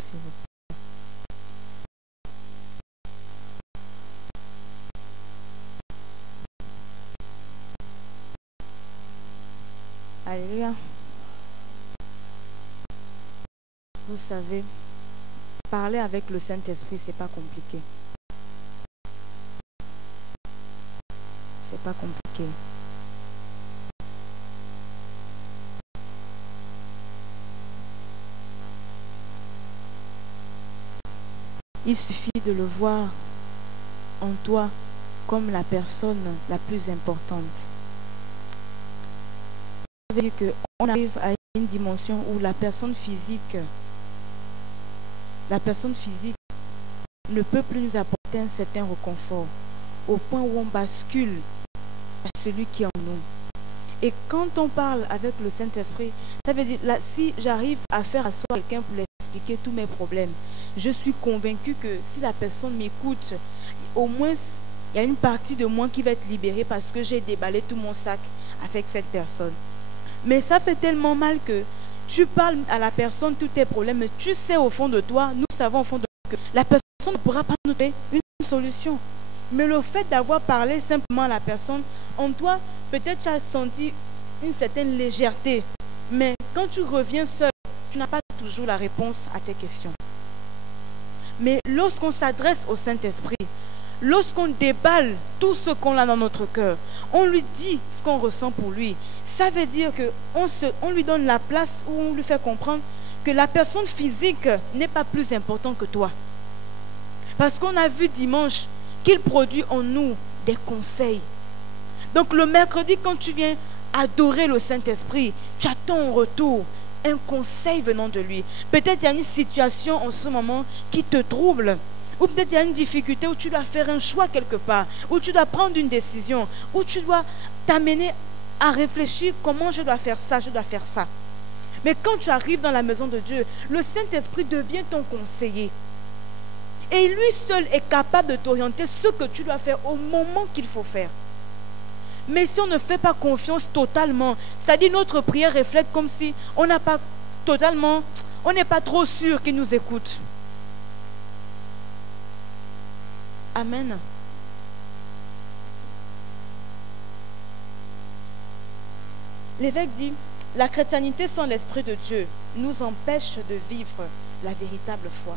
s'il vous plaît. Alléluia. Vous savez, parler avec le Saint-Esprit, c'est pas compliqué. C'est pas compliqué. Il suffit de le voir en toi comme la personne la plus importante. Ça veut dire qu'on arrive à une dimension où la personne physique ne peut plus nous apporter un certain réconfort, au point où on bascule à celui qui est en nous. Et quand on parle avec le Saint-Esprit, ça veut dire, là, si j'arrive à faire asseoir quelqu'un pour lui expliquer tous mes problèmes, je suis convaincue que si la personne m'écoute, au moins il y a une partie de moi qui va être libérée parce que j'ai déballé tout mon sac avec cette personne. Mais ça fait tellement mal que tu parles à la personne tous tes problèmes, mais tu sais au fond de toi, nous savons au fond de nous que la personne ne pourra pas nous donner une solution. Mais le fait d'avoir parlé simplement à la personne, en toi, peut-être tu as senti une certaine légèreté. Mais quand tu reviens seul, tu n'as pas toujours la réponse à tes questions. Mais lorsqu'on s'adresse au Saint-Esprit, lorsqu'on déballe tout ce qu'on a dans notre cœur, on lui dit ce qu'on ressent pour lui. Ça veut dire qu'on lui donne la place où on lui fait comprendre que la personne physique n'est pas plus importante que toi. Parce qu'on a vu dimanche qu'il produit en nous des conseils. Donc le mercredi, quand tu viens adorer le Saint-Esprit, tu attends en retour un conseil venant de lui. Peut-être il y a une situation en ce moment qui te trouble. Ou peut-être il y a une difficulté où tu dois faire un choix quelque part, où tu dois prendre une décision, où tu dois t'amener à réfléchir comment je dois faire ça, je dois faire ça. Mais quand tu arrives dans la maison de Dieu, le Saint-Esprit devient ton conseiller. Et lui seul est capable de t'orienter ce que tu dois faire au moment qu'il faut faire. Mais si on ne fait pas confiance totalement, c'est-à-dire notre prière reflète comme si on n'a pas totalement, on n'est pas trop sûr qu'il nous écoute. Amen. L'évêque dit, la chrétienté sans l'Esprit de Dieu nous empêche de vivre la véritable foi.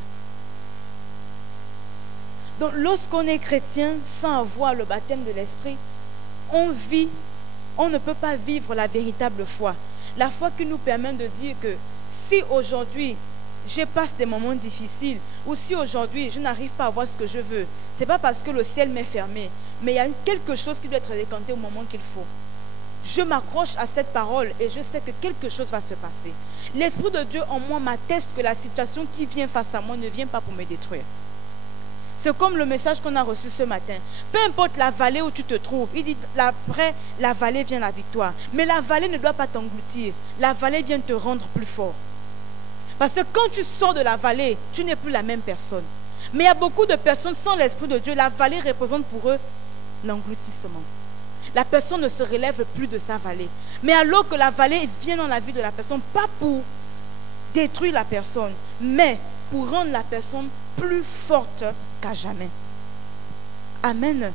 Donc lorsqu'on est chrétien sans avoir le baptême de l'Esprit, on ne peut pas vivre la véritable foi. La foi qui nous permet de dire que si aujourd'hui je passe des moments difficiles, ou si aujourd'hui je n'arrive pas à voir ce que je veux, ce n'est pas parce que le ciel m'est fermé, mais il y a quelque chose qui doit être décanté au moment qu'il faut. Je m'accroche à cette parole et je sais que quelque chose va se passer. L'Esprit de Dieu en moi m'atteste que la situation qui vient face à moi ne vient pas pour me détruire. C'est comme le message qu'on a reçu ce matin. Peu importe la vallée où tu te trouves, il dit après la vallée vient la victoire. Mais la vallée ne doit pas t'engloutir. La vallée vient te rendre plus fort. Parce que quand tu sors de la vallée, tu n'es plus la même personne. Mais il y a beaucoup de personnes sans l'Esprit de Dieu. La vallée représente pour eux l'engloutissement. La personne ne se relève plus de sa vallée. Mais alors que la vallée vient dans la vie de la personne, pas pour détruire la personne, mais pour rendre la personne plus forte qu'à jamais. Amen.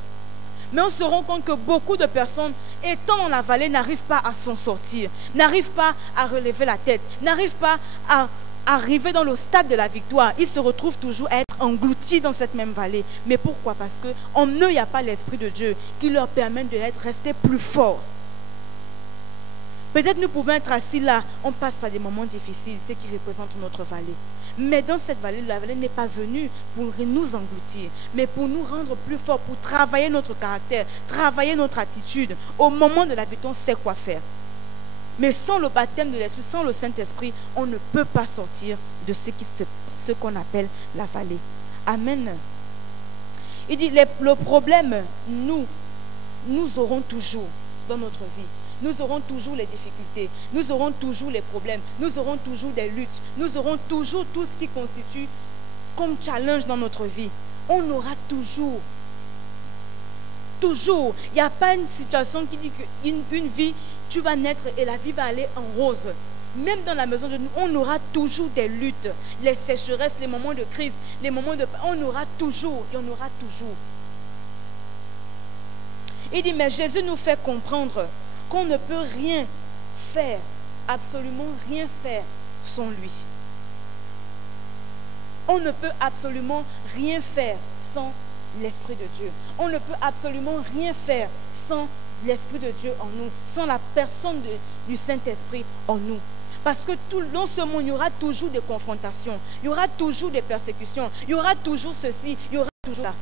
Mais on se rend compte que beaucoup de personnes, étant dans la vallée, n'arrivent pas à s'en sortir, n'arrivent pas à relever la tête, n'arrivent pas à arriver dans le stade de la victoire. Ils se retrouvent toujours à être engloutis dans cette même vallée. Mais pourquoi? Parce qu'en eux, il n'y a pas l'Esprit de Dieu qui leur permet de rester plus forts. Peut-être nous pouvons être assis là, on passe par des moments difficiles, ce qui représente notre vallée. Mais dans cette vallée, la vallée n'est pas venue pour nous engloutir, mais pour nous rendre plus forts, pour travailler notre caractère, travailler notre attitude. Au moment de la victoire, on sait quoi faire. Mais sans le baptême de l'Esprit, sans le Saint-Esprit, on ne peut pas sortir de ce qu'on appelle la vallée. Amen. Il dit, le problème, nous aurons toujours dans notre vie. Nous aurons toujours les difficultés, nous aurons toujours les problèmes, nous aurons toujours des luttes, nous aurons toujours tout ce qui constitue comme challenge dans notre vie. On aura toujours. toujours. Il n'y a pas une situation qui dit qu'une vie, tu vas naître et la vie va aller en rose. Même dans la maison de Dieu, on aura toujours des luttes, les sécheresses, les moments de crise, les moments de... On aura toujours, il y en aura toujours. Il dit, mais Jésus nous fait comprendre qu'on ne peut rien faire, absolument rien faire sans lui. On ne peut absolument rien faire sans l'Esprit de Dieu. On ne peut absolument rien faire sans l'Esprit de Dieu en nous, sans la personne du Saint-Esprit en nous. Parce que dans ce monde, il y aura toujours des confrontations, il y aura toujours des persécutions, il y aura toujours ceci, il y aura toujours ça.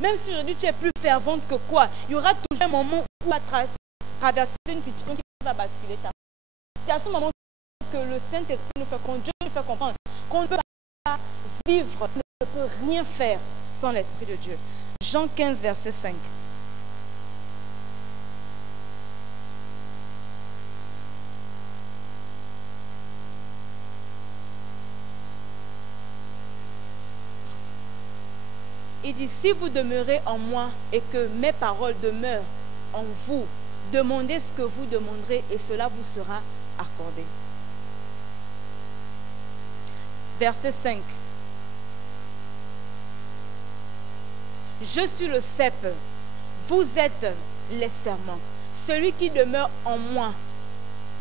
Même si aujourd'hui tu es plus fervente que quoi, il y aura toujours un moment où tu vas traverser une situation qui va basculer ta vie. C'est à ce moment que le Saint-Esprit nous fait comprendre, Dieu nous fait comprendre qu'on ne peut pas vivre, on ne peut rien faire sans l'Esprit de Dieu. Jean 15, verset 5. Il dit, si vous demeurez en moi et que mes paroles demeurent en vous, demandez ce que vous demanderez et cela vous sera accordé. Verset 5. Je suis le cep, vous êtes les serments. Celui qui demeure en moi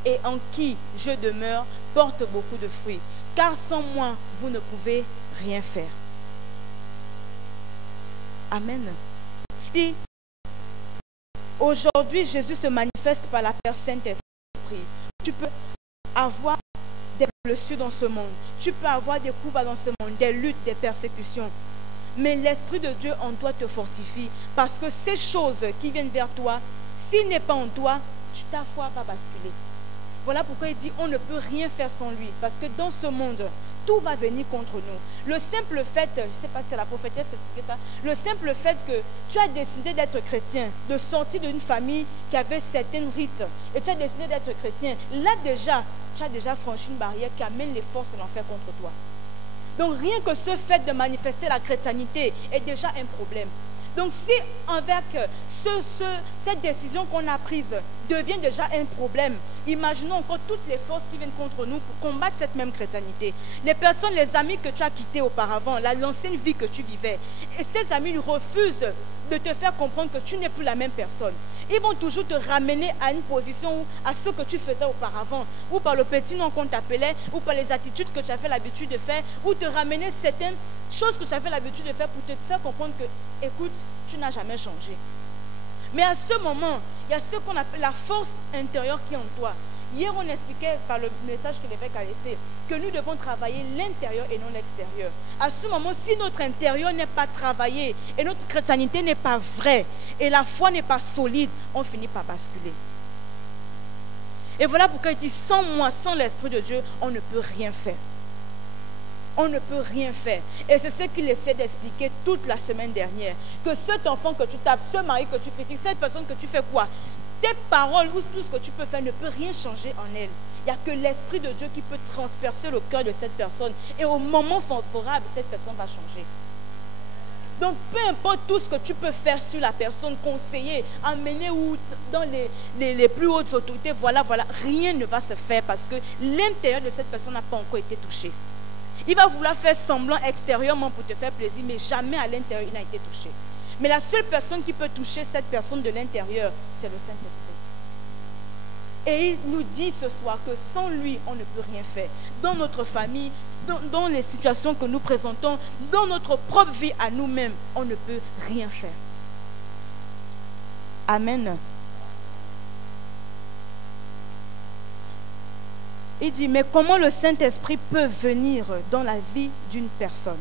et en qui je demeure porte beaucoup de fruits, car sans moi, vous ne pouvez rien faire. Amen. Et aujourd'hui, Jésus se manifeste par la Père Saint-Esprit. Tu peux avoir des blessures dans ce monde. Tu peux avoir des coups bas dans ce monde, des luttes, des persécutions. Mais l'Esprit de Dieu en toi te fortifie. Parce que ces choses qui viennent vers toi, s'il n'est pas en toi, ta foi va basculer. Voilà pourquoi il dit on ne peut rien faire sans lui. Parce que dans ce monde, tout va venir contre nous. Le simple fait, je ne sais pas si c'est la prophétesse qui expliquait ça, le simple fait que tu as décidé d'être chrétien, de sortir d'une famille qui avait certains rites, et tu as décidé d'être chrétien, là déjà, tu as déjà franchi une barrière qui amène les forces de l'enfer contre toi. Donc rien que ce fait de manifester la chrétienté est déjà un problème. Donc si avec cette décision qu'on a prise devient déjà un problème, imaginons encore toutes les forces qui viennent contre nous pour combattre cette même chrétienté. Les personnes, les amis que tu as quittés auparavant, l'ancienne vie que tu vivais, et ces amis refusent de te faire comprendre que tu n'es plus la même personne. Ils vont toujours te ramener à une position, à ce que tu faisais auparavant, ou par le petit nom qu'on t'appelait, ou par les attitudes que tu avais l'habitude de faire, ou te ramener certaines choses que tu avais l'habitude de faire pour te faire comprendre que, écoute, tu n'as jamais changé. Mais à ce moment, il y a ce qu'on appelle la force intérieure qui est en toi. Hier, on expliquait par le message que l'évêque a laissé que nous devons travailler l'intérieur et non l'extérieur. À ce moment, si notre intérieur n'est pas travaillé et notre chrétienté n'est pas vraie et la foi n'est pas solide, on finit par basculer. Et voilà pourquoi il dit, sans moi, sans l'Esprit de Dieu, on ne peut rien faire. On ne peut rien faire. Et c'est ce qu'il essaie d'expliquer toute la semaine dernière. Que cet enfant que tu tapes, ce mari que tu critiques, cette personne que tu fais quoi? Tes paroles ou tout ce que tu peux faire ne peut rien changer en elle. Il n'y a que l'Esprit de Dieu qui peut transpercer le cœur de cette personne. Et au moment favorable, cette personne va changer. Donc, peu importe tout ce que tu peux faire sur la personne, conseiller, amener ou dans les plus hautes autorités, voilà, rien ne va se faire parce que l'intérieur de cette personne n'a pas encore été touché. Il va vouloir faire semblant extérieurement pour te faire plaisir, mais jamais à l'intérieur il n'a été touché. Mais la seule personne qui peut toucher cette personne de l'intérieur, c'est le Saint-Esprit. Et il nous dit ce soir que sans lui, on ne peut rien faire. Dans notre famille, dans les situations que nous présentons, dans notre propre vie à nous-mêmes, on ne peut rien faire. Amen. Il dit, mais comment le Saint-Esprit peut venir dans la vie d'une personne?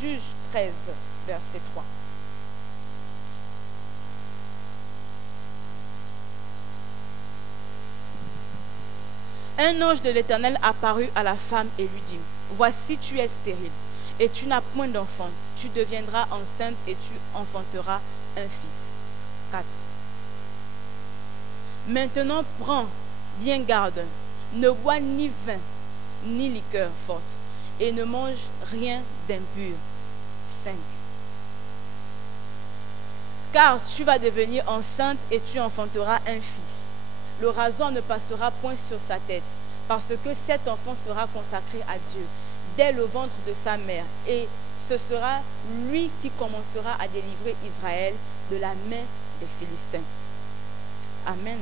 Juge 13, verset 3. Un ange de l'Éternel apparut à la femme et lui dit, voici tu es stérile et tu n'as point d'enfant. Tu deviendras enceinte et tu enfanteras un fils. 4. Maintenant prends bien garde, ne bois ni vin, ni liqueur forte, et ne mange rien d'impur. 5. car tu vas devenir enceinte et tu enfanteras un fils. Le rasoir ne passera point sur sa tête, parce que cet enfant sera consacré à Dieu dès le ventre de sa mère, et ce sera lui qui commencera à délivrer Israël de la main des Philistins. Amen.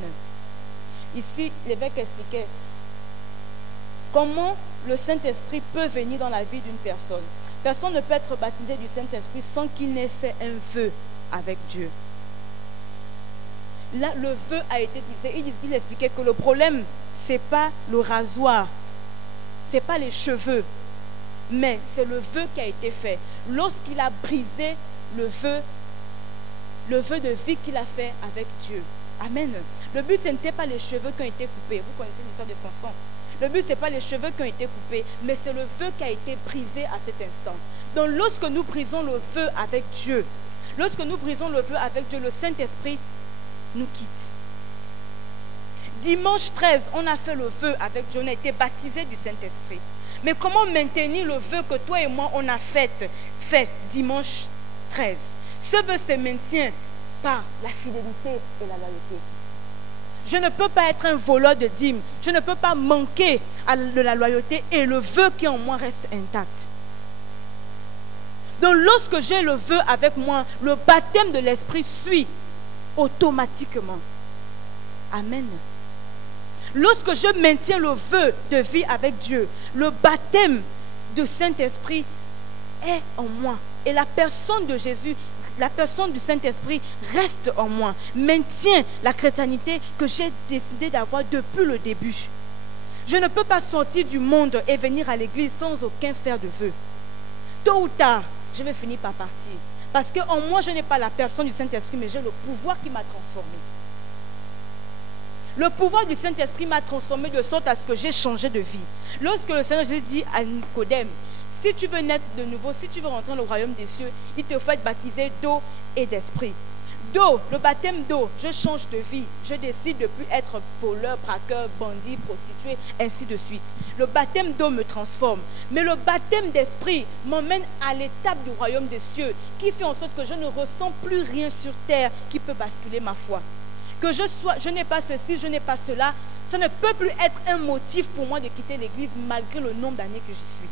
Ici, l'évêque expliquait comment le Saint-Esprit peut venir dans la vie d'une personne. Personne ne peut être baptisé du Saint-Esprit sans qu'il n'ait fait un vœu avec Dieu. Là, le vœu a été utilisé. Il expliquait que le problème, ce n'est pas le rasoir, ce n'est pas les cheveux, mais c'est le vœu qui a été fait. Lorsqu'il a brisé le vœu de vie qu'il a fait avec Dieu. Amen. Le but, ce n'était pas les cheveux qui ont été coupés. Vous connaissez l'histoire de Samson. Le but, ce n'est pas les cheveux qui ont été coupés, mais c'est le vœu qui a été brisé à cet instant. Donc, lorsque nous brisons le vœu avec Dieu, le Saint-Esprit nous quitte. Dimanche 13, on a fait le vœu avec Dieu, on a été baptisé du Saint-Esprit. Mais comment maintenir le vœu que toi et moi, on a fait dimanche 13? Ce vœu se maintient par la fidélité et la loyauté. Je ne peux pas être un voleur de dîmes. Je ne peux pas manquer de la loyauté et le vœu qui en moi reste intact. Donc lorsque j'ai le vœu avec moi, le baptême de l'Esprit suit automatiquement. Amen. Lorsque je maintiens le vœu de vie avec Dieu, le baptême du Saint-Esprit est en moi. Et la personne de Jésus, la personne du Saint-Esprit reste en moi, maintient la chrétienté que j'ai décidé d'avoir depuis le début. Je ne peux pas sortir du monde et venir à l'église sans aucun faire de vœu. Tôt ou tard, je vais finir par partir. Parce qu'en moi, je n'ai pas la personne du Saint-Esprit, mais j'ai le pouvoir qui m'a transformé. Le pouvoir du Saint-Esprit m'a transformé de sorte à ce que j'ai changé de vie. Lorsque le Seigneur Jésus dit à Nicodème, si tu veux naître de nouveau, si tu veux rentrer dans le royaume des cieux, il te faut être baptisé d'eau et d'esprit. D'eau, le baptême d'eau, je change de vie. Je décide de ne plus être voleur, braqueur, bandit, prostituée, ainsi de suite. Le baptême d'eau me transforme. Mais le baptême d'esprit m'emmène à l'étape du royaume des cieux, qui fait en sorte que je ne ressens plus rien sur terre qui peut basculer ma foi. Que je n'ai pas ceci, je n'ai pas cela, ça ne peut plus être un motif pour moi de quitter l'église malgré le nombre d'années que j'y suis.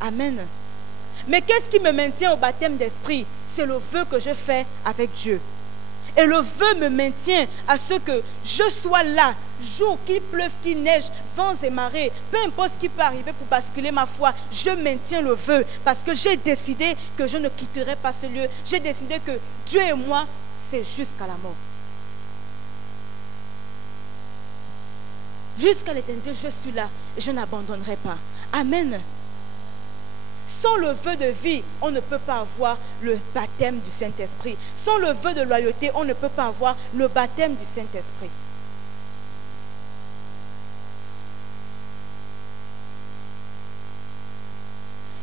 Amen. Mais qu'est-ce qui me maintient au baptême d'esprit? C'est le vœu que je fais avec Dieu. Et le vœu me maintient à ce que je sois là, jour qu'il pleuve, qu'il neige, vents et marées, peu importe ce qui peut arriver pour basculer ma foi, je maintiens le vœu parce que j'ai décidé que je ne quitterai pas ce lieu. J'ai décidé que Dieu et moi, c'est jusqu'à la mort. Jusqu'à l'éternité, je suis là et je n'abandonnerai pas. Amen. Sans le vœu de vie, on ne peut pas avoir le baptême du Saint-Esprit. Sans le vœu de loyauté, on ne peut pas avoir le baptême du Saint-Esprit.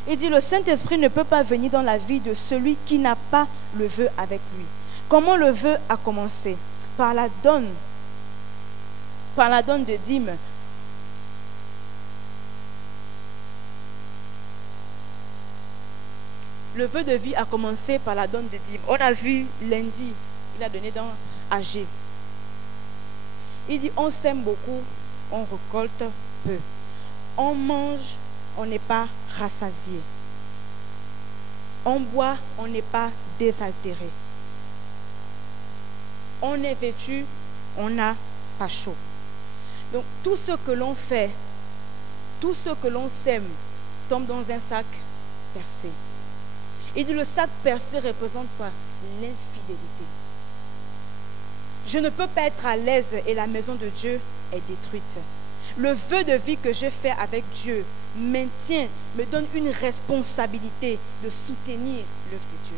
Il dit, le Saint-Esprit ne peut pas venir dans la vie de celui qui n'a pas le vœu avec lui. Comment le vœu a commencé? Par la donne de dîmes. Le vœu de vie a commencé par la donne de dîmes. On a vu lundi, il a donné dans AG. Il dit, on sème beaucoup, on récolte peu. On mange, on n'est pas rassasié. On boit, on n'est pas désaltéré. On est vêtu, on n'a pas chaud. Donc tout ce que l'on fait, tout ce que l'on sème, tombe dans un sac percé. Il dit, le sac percé représente quoi? L'infidélité. Je ne peux pas être à l'aise et la maison de Dieu est détruite. Le vœu de vie que je fais avec Dieu maintient, me donne une responsabilité de soutenir l'œuvre de Dieu.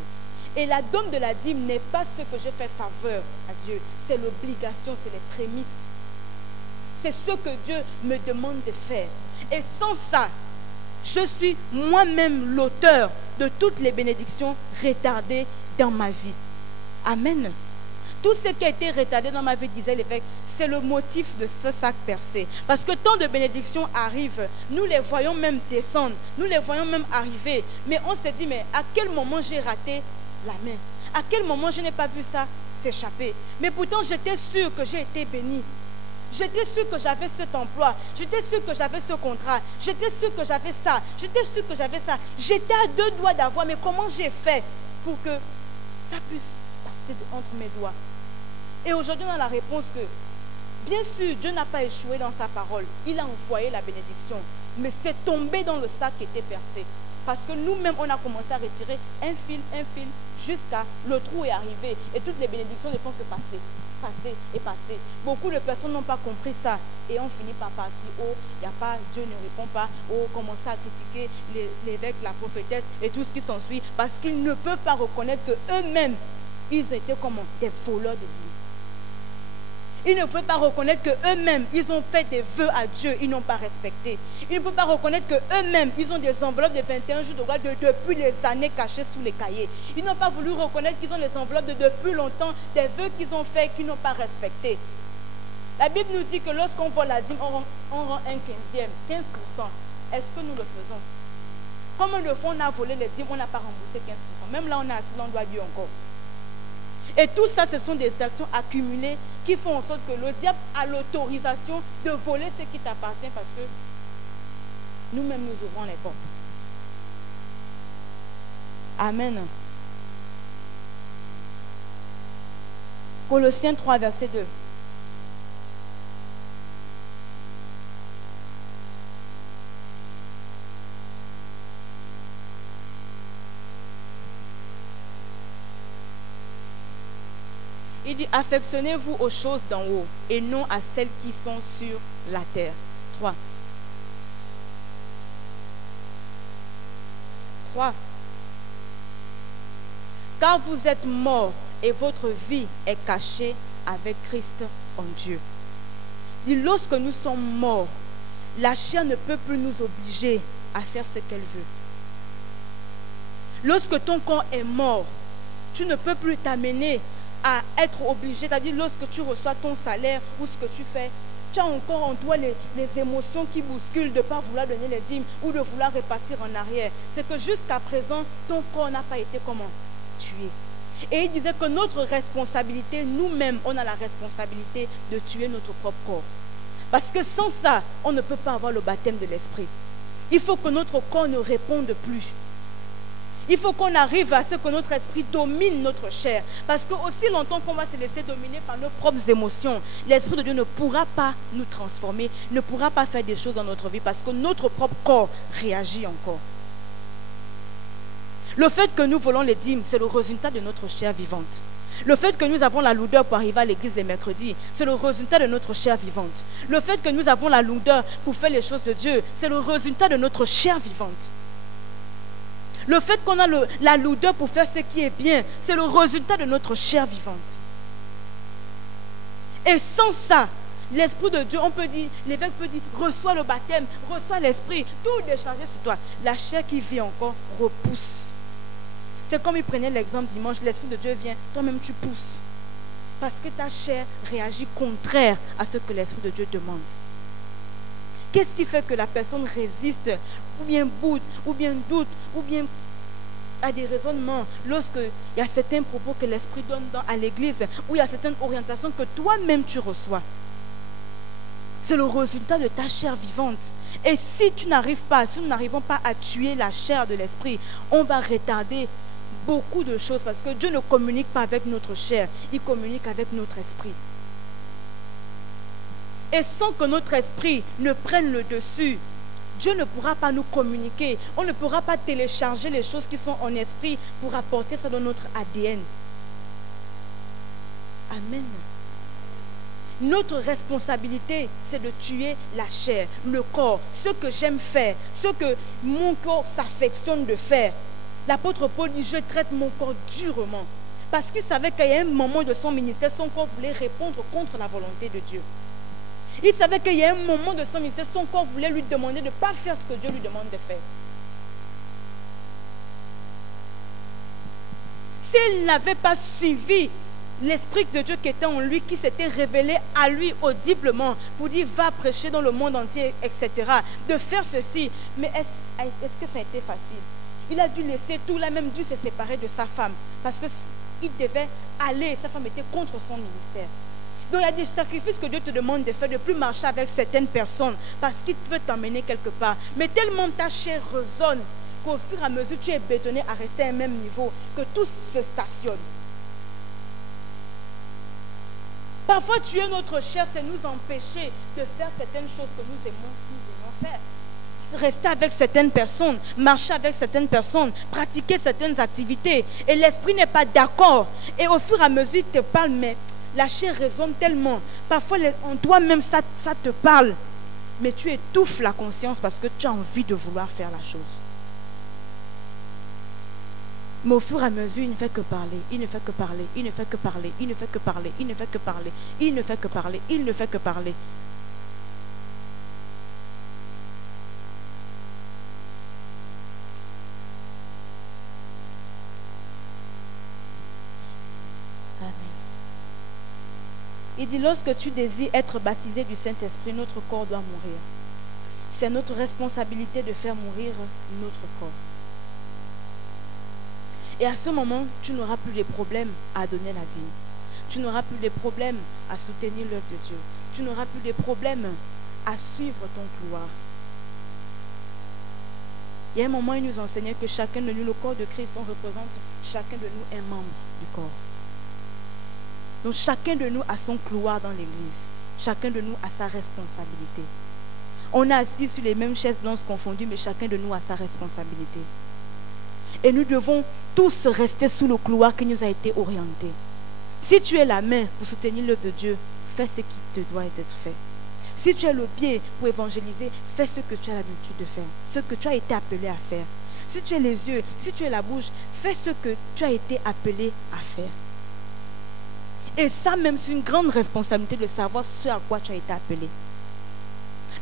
Et la donne de la dîme n'est pas ce que je fais faveur à Dieu, c'est l'obligation, c'est les prémices. C'est ce que Dieu me demande de faire. Et sans ça, je suis moi-même l'auteur de toutes les bénédictions retardées dans ma vie. Amen. Tout ce qui a été retardé dans ma vie, disait l'évêque, c'est le motif de ce sac percé. Parce que tant de bénédictions arrivent, nous les voyons même descendre, nous les voyons même arriver. Mais on se dit, mais à quel moment j'ai raté la main. À quel moment je n'ai pas vu ça s'échapper? Mais pourtant, j'étais sûre que j'ai été bénie. J'étais sûre que j'avais cet emploi. J'étais sûre que j'avais ce contrat. J'étais sûre que j'avais ça. J'étais sûre que j'avais ça. J'étais à 2 doigts d'avoir. Mais comment j'ai fait pour que ça puisse passer entre mes doigts? Et aujourd'hui, on a la réponse que, bien sûr, Dieu n'a pas échoué dans sa parole. Il a envoyé la bénédiction. Mais c'est tombé dans le sac qui était percé. Parce que nous-mêmes, on a commencé à retirer un fil, jusqu'à le trou est arrivé. Et toutes les bénédictions ne font que passer, passer et passer. Beaucoup de personnes n'ont pas compris ça. Et on finit par partir, oh, il n'y a pas, Dieu ne répond pas. Oh, commencer à critiquer l'évêque, la prophétesse et tout ce qui s'ensuit. Parce qu'ils ne peuvent pas reconnaître qu'eux-mêmes, ils ont été comme des voleurs de dîmes. Ils ne peuvent pas reconnaître qu'eux-mêmes, ils ont fait des vœux à Dieu, ils n'ont pas respecté. Ils ne peuvent pas reconnaître qu'eux-mêmes, ils ont des enveloppes de 21 jours de grâce depuis les années cachées sous les cahiers. Ils n'ont pas voulu reconnaître qu'ils ont les enveloppes depuis longtemps, des vœux qu'ils ont faits qu'ils n'ont pas respectés. La Bible nous dit que lorsqu'on vole la dîme, on rend un 15e, 15%. Est-ce que nous le faisons? Comme le fois on a volé les dîmes, on n'a pas remboursé 15%. Même là, on est assis, on doit Dieu encore. Et tout ça, ce sont des actions accumulées qui font en sorte que le diable a l'autorisation de voler ce qui t'appartient parce que nous-mêmes nous ouvrons les portes. Amen. Colossiens 3, verset 2. Il dit, affectionnez-vous aux choses d'en haut et non à celles qui sont sur la terre. 3. Car vous êtes morts et votre vie est cachée avec Christ en Dieu. Il dit, lorsque nous sommes morts, la chair ne peut plus nous obliger à faire ce qu'elle veut. Lorsque ton corps est mort, tu ne peux plus t'amener à être obligé, c'est-à-dire lorsque tu reçois ton salaire ou ce que tu fais, tu as encore en toi les émotions qui bousculent de ne pas vouloir donner les dîmes ou de vouloir repartir en arrière. C'est que jusqu'à présent, ton corps n'a pas été comment? Tué. Et il disait que notre responsabilité, nous-mêmes, on a la responsabilité de tuer notre propre corps. Parce que sans ça, on ne peut pas avoir le baptême de l'esprit. Il faut que notre corps ne réponde plus. Il faut qu'on arrive à ce que notre esprit domine notre chair. Parce que aussi longtemps qu'on va se laisser dominer par nos propres émotions, l'Esprit de Dieu ne pourra pas nous transformer, ne pourra pas faire des choses dans notre vie parce que notre propre corps réagit encore. Le fait que nous volons les dîmes, c'est le résultat de notre chair vivante. Le fait que nous avons la lourdeur pour arriver à l'église les mercredis, c'est le résultat de notre chair vivante. Le fait que nous avons la lourdeur pour faire les choses de Dieu, c'est le résultat de notre chair vivante. Le fait qu'on a la lourdeur pour faire ce qui est bien, c'est le résultat de notre chair vivante. Et sans ça, l'Esprit de Dieu, on peut dire, l'évêque peut dire, reçois le baptême, reçois l'Esprit, tout déchargé sur toi. La chair qui vit encore repousse. C'est comme il prenait l'exemple dimanche, l'Esprit de Dieu vient, toi-même tu pousses. Parce que ta chair réagit contraire à ce que l'Esprit de Dieu demande. Qu'est-ce qui fait que la personne résiste, ou bien boude, ou bien doute, ou bien a des raisonnements lorsqu'il y a certains propos que l'Esprit donne à l'église, ou il y a certaines orientations que toi-même tu reçois? C'est le résultat de ta chair vivante. Et si tu n'arrives pas, si nous n'arrivons pas à tuer la chair de l'Esprit, on va retarder beaucoup de choses parce que Dieu ne communique pas avec notre chair, il communique avec notre esprit. Et sans que notre esprit ne prenne le dessus, Dieu ne pourra pas nous communiquer. On ne pourra pas télécharger les choses qui sont en esprit pour apporter ça dans notre ADN. Amen. Notre responsabilité, c'est de tuer la chair, le corps, ce que j'aime faire, ce que mon corps s'affectionne de faire. L'apôtre Paul dit, je traite mon corps durement. Parce qu'il savait qu'il y a un moment de son ministère, son corps voulait répondre contre la volonté de Dieu. Il savait qu'il y a un moment de son ministère, son corps voulait lui demander de ne pas faire ce que Dieu lui demande de faire. S'il n'avait pas suivi l'Esprit de Dieu qui était en lui, qui s'était révélé à lui audiblement pour dire va prêcher dans le monde entier, etc., de faire ceci, mais est-ce que ça a été facile? Il a dû laisser tout, il a même dû se séparer de sa femme parce qu'il devait aller, sa femme était contre son ministère. Donc il y a des sacrifices que Dieu te demande de faire, de ne plus marcher avec certaines personnes parce qu'il veut t'emmener quelque part. Mais tellement ta chair résonne qu'au fur et à mesure tu es bétonné à rester à un même niveau, que tout se stationne. Parfois tuer notre chair, c'est nous empêcher de faire certaines choses que nous aimons faire. Rester avec certaines personnes, marcher avec certaines personnes, pratiquer certaines activités. Et l'esprit n'est pas d'accord. Et au fur et à mesure, il te parle, mais la chair résonne tellement. Parfois, en toi-même, ça te parle. Mais tu étouffes la conscience parce que tu as envie de vouloir faire la chose. Mais au fur et à mesure, il ne fait que parler, il ne fait que parler, il ne fait que parler, il ne fait que parler, il ne fait que parler, il ne fait que parler, il ne fait que parler. Amen. Il dit, lorsque tu désires être baptisé du Saint-Esprit, notre corps doit mourir. C'est notre responsabilité de faire mourir notre corps. Et à ce moment, tu n'auras plus de problèmes à donner la dîme. Tu n'auras plus de problèmes à soutenir l'œuvre de Dieu. Tu n'auras plus de problèmes à suivre ton couloir. Il y a un moment, il nous enseignait que chacun de nous, le corps de Christ, on représente chacun de nous un membre du corps. Donc chacun de nous a son couloir dans l'église. Chacun de nous a sa responsabilité. On est assis sur les mêmes chaises blanches confondues, mais chacun de nous a sa responsabilité. Et nous devons tous rester sous le couloir qui nous a été orienté. Si tu es la main pour soutenir l'œuvre de Dieu, fais ce qui te doit être fait. Si tu es le pied pour évangéliser, fais ce que tu as l'habitude de faire, ce que tu as été appelé à faire. Si tu es les yeux, si tu es la bouche, fais ce que tu as été appelé à faire. Et ça même, c'est une grande responsabilité de savoir ce à quoi tu as été appelé.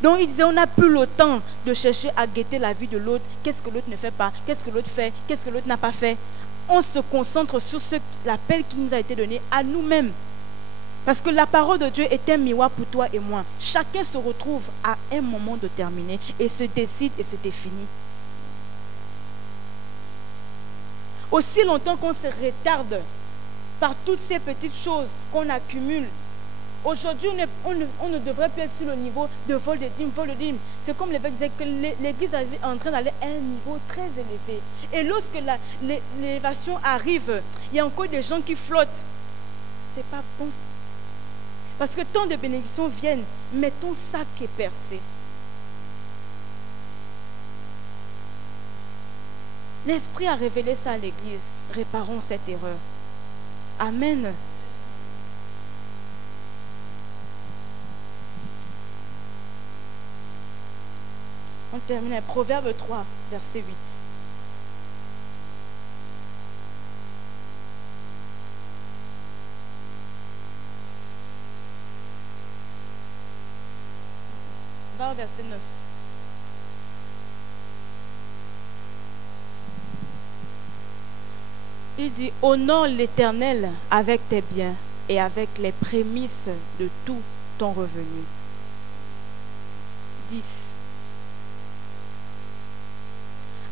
Donc il disait, on n'a plus le temps de chercher à guetter la vie de l'autre. Qu'est-ce que l'autre ne fait pas? Qu'est-ce que l'autre fait? Qu'est-ce que l'autre n'a pas fait? On se concentre sur l'appel qui nous a été donné à nous-mêmes. Parce que la parole de Dieu est un miroir pour toi et moi. Chacun se retrouve à un moment déterminé et se décide et se définit. Aussi longtemps qu'on se retarde par toutes ces petites choses qu'on accumule, aujourd'hui, on ne devrait plus être sur le niveau de vol de dîmes. C'est comme l'évêque disait que l'église est en train d'aller à un niveau très élevé. Et lorsque l'élévation arrive, il y a encore des gens qui flottent. Ce n'est pas bon. Parce que tant de bénédictions viennent, mais ton sac est percé. L'Esprit a révélé ça à l'église. Réparons cette erreur. Amen. On termine avec Proverbe 3, verset 8. Va au verset 9. Il dit, honore l'Éternel avec tes biens et avec les prémices de tout ton revenu. 10.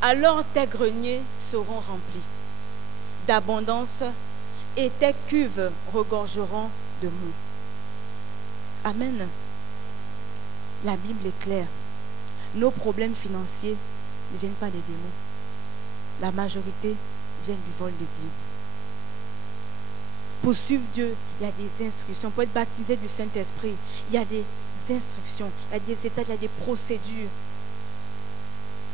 Alors tes greniers seront remplis d'abondance et tes cuves regorgeront de mou. Amen. La Bible est claire. Nos problèmes financiers ne viennent pas des démons. La majorité viennent du vol de dîmes. Pour suivre Dieu, il y a des instructions. Pour être baptisé du Saint-Esprit, il y a des instructions, il y a des étapes, il y a des procédures.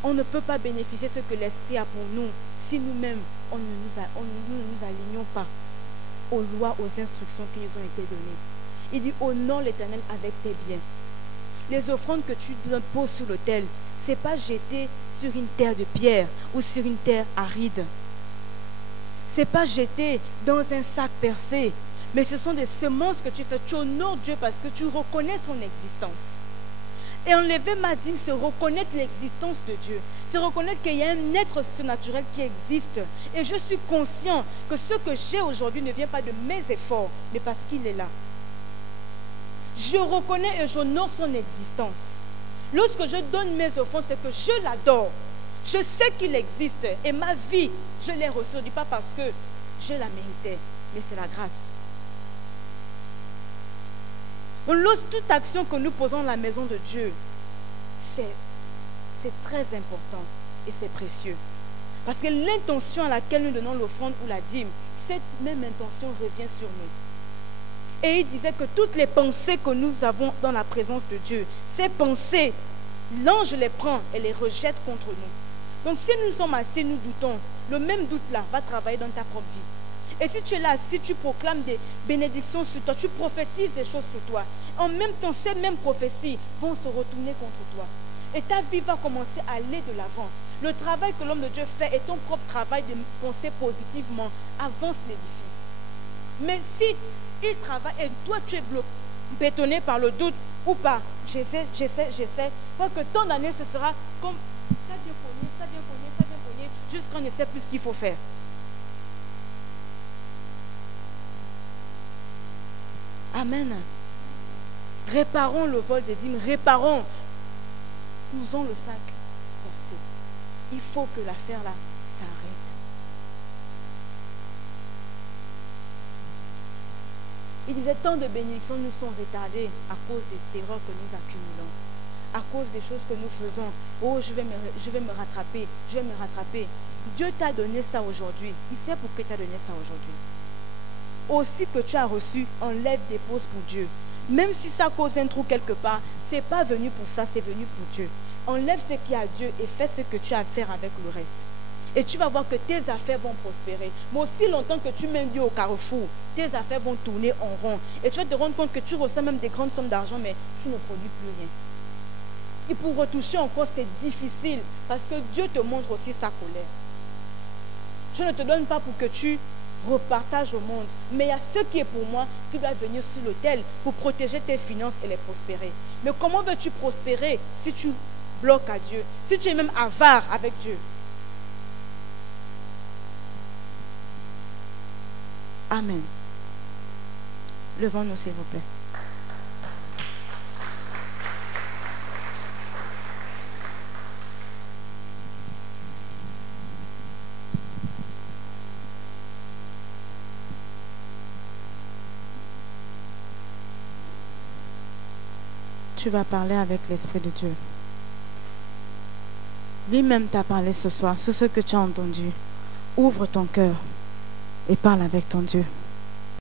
On ne peut pas bénéficier de ce que l'Esprit a pour nous si nous-mêmes, nous ne nous alignons pas aux lois, aux instructions qui nous ont été données. Il dit, honore l'Éternel avec tes biens. Les offrandes que tu poses sur l'autel, ce n'est pas jeté sur une terre de pierre ou sur une terre aride. Ce n'est pas jeté dans un sac percé, mais ce sont des semences que tu fais. Tu honores Dieu parce que tu reconnais son existence. Et enlever ma dîme, c'est reconnaître l'existence de Dieu. C'est reconnaître qu'il y a un être surnaturel qui existe. Et je suis conscient que ce que j'ai aujourd'hui ne vient pas de mes efforts, mais parce qu'il est là. Je reconnais et j'honore son existence. Lorsque je donne mes offrandes, c'est que je l'adore. Je sais qu'il existe et ma vie, je l'ai reçue. Je ne dis pas parce que je la méritais, mais c'est la grâce. Toute action que nous posons dans la maison de Dieu, c'est très important et c'est précieux. Parce que l'intention à laquelle nous donnons l'offrande ou la dîme, cette même intention revient sur nous. Et il disait que toutes les pensées que nous avons dans la présence de Dieu, ces pensées, l'ange les prend et les rejette contre nous. Donc si nous sommes assis, nous doutons, le même doute-là va travailler dans ta propre vie. Et si tu es là, si tu proclames des bénédictions sur toi, tu prophétises des choses sur toi, en même temps, ces mêmes prophéties vont se retourner contre toi. Et ta vie va commencer à aller de l'avant. Le travail que l'homme de Dieu fait et ton propre travail de penser positivement avance l'édifice. Mais si il travaille et toi tu es bétonné par le doute ou pas, j'essaie, parce que ton année ce sera comme ça vient cogner, jusqu'à on ne sait plus ce qu'il faut faire. Amen. Réparons le vol des dîmes, réparons. Usons le sac versé. Il faut que l'affaire là s'arrête. Il disait tant de bénédictions nous sont retardées à cause des erreurs que nous accumulons, à cause des choses que nous faisons. Oh, je vais me rattraper, je vais me rattraper. Dieu t'a donné ça aujourd'hui. Il sait pourquoi il t'a donné ça aujourd'hui. Aussi que tu as reçu, enlève, dépose pour Dieu. Même si ça cause un trou quelque part, ce n'est pas venu pour ça, c'est venu pour Dieu. Enlève ce qui est à Dieu et fais ce que tu as à faire avec le reste. Et tu vas voir que tes affaires vont prospérer. Mais aussi longtemps que tu mets Dieu au carrefour, tes affaires vont tourner en rond. Et tu vas te rendre compte que tu reçois même des grandes sommes d'argent, mais tu ne produis plus rien. Et pour retoucher encore, c'est difficile parce que Dieu te montre aussi sa colère. Je ne te donne pas pour que tu repartage au monde. Mais il y a ce qui est pour moi qui doit venir sur l'autel pour protéger tes finances et les prospérer. Mais comment veux-tu prospérer si tu bloques à Dieu, si tu es même avare avec Dieu? Amen. Levons-nous s'il vous plaît. Tu vas parler avec l'Esprit de Dieu. Lui-même t'a parlé ce soir sur ce que tu as entendu. Ouvre ton cœur et parle avec ton Dieu.